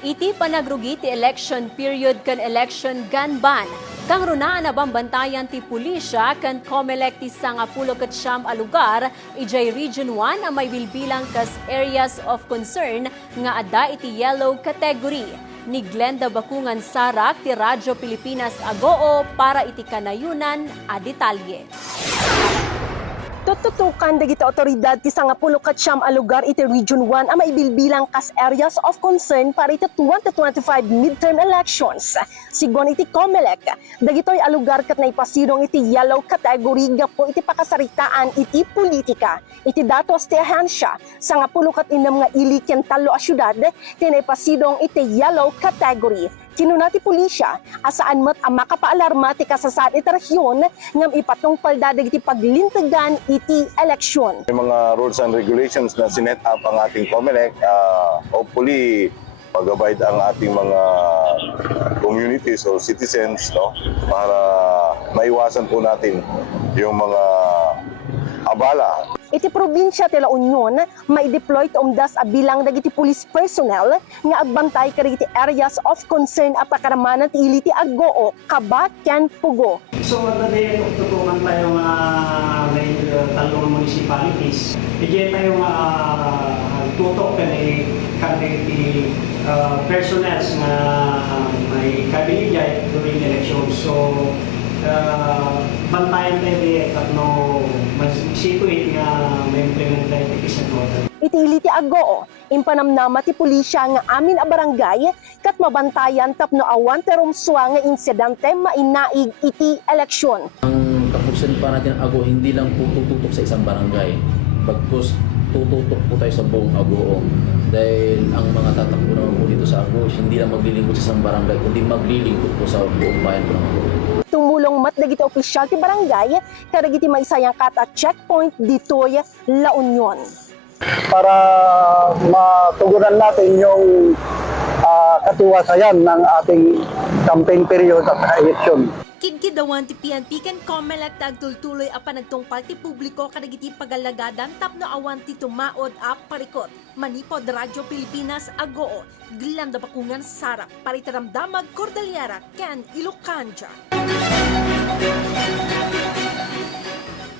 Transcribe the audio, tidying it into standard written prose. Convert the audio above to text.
Iti panagrugi ti election period kan election gun ban. Kang runaan na bambantayan ti pulisya kan COMELEC ti sangapulo ket siyam a lugar, ijay Region 1 ang may bilbilang kas areas of concern nga adda iti yellow category. Ni Glenda Bakungan Sarak ti Radyo Pilipinas Agoo para iti kanayunan a detalye. Tututukan dagiti otoridad ti sangapulo ket siyam a lugar iti Region 1 ang maibilbilang kas areas of concern para iti 2025 midterm elections. Sigon iti COMELEC, dagitoy a lugar ket naipasidong iti yellow category gapo iti pakasaritaan iti politika. Iti datos ti ahensya, sangapulo ket inam nga ili ken talo a syudad ti naipasidong iti yellow category. Kinuna ti pulisya, asaan met ang makapaalarma ti kasasaan iti rehiyon ngam ipatungpal dadag iti paglintegan iti eleksyon. May mga rules and regulations na sinet up ang ating COMELEC. Hopefully, pag-abide ang ating mga communities o citizens, no, para maiwasan po natin yung mga abala. Iti probinsya ti La Union, mai-deploy umdas a bilang dagiti police personnel nga agbantay kari iti areas of concern at pakaramanan ti ili ti Agoo, Kaba, ken Pugo. So, madali tutukan tayo nga may talong municipalities. Diyan tayo nga tutok kani personnel nga may kabilidad during elections. So, bantayan tayo at no situate nga may implement tayo sa voter. Iti ili ti Agoo, impanamnama ti pulisya nga amin a barangay kat mabantayan tapno awan terumswa nga insidente mainaig iti eleksyon. Ang kapusin pa natin ang Agoo, hindi lang po tututok sa isang barangay. Bagkus tututok po tayo sa buong Agoo. Dahil ang mga tatakbo naman po dito sa Agoo, hindi lang maglilingkod sa isang barangay, kundi maglilingkod po sa buong bayan po ng Agoo. Tumulong mat dagiti opisyal ti barangay kadagiti maisayang kat at checkpoint ditoy La Union. Para matugunan natin yung katiwasayan ng ating campaign period at election. Kidkidawan ti PNP ken COMELEC tagtultuloy a panagtungpal ti publiko kadagiti pagalagadan tapno awan ti tumaod a parikot. Manipod Radyo Pilipinas Agoo, Glenda Bakungan Sarak, Paritaramdamag Cordillera ken Ilocanja.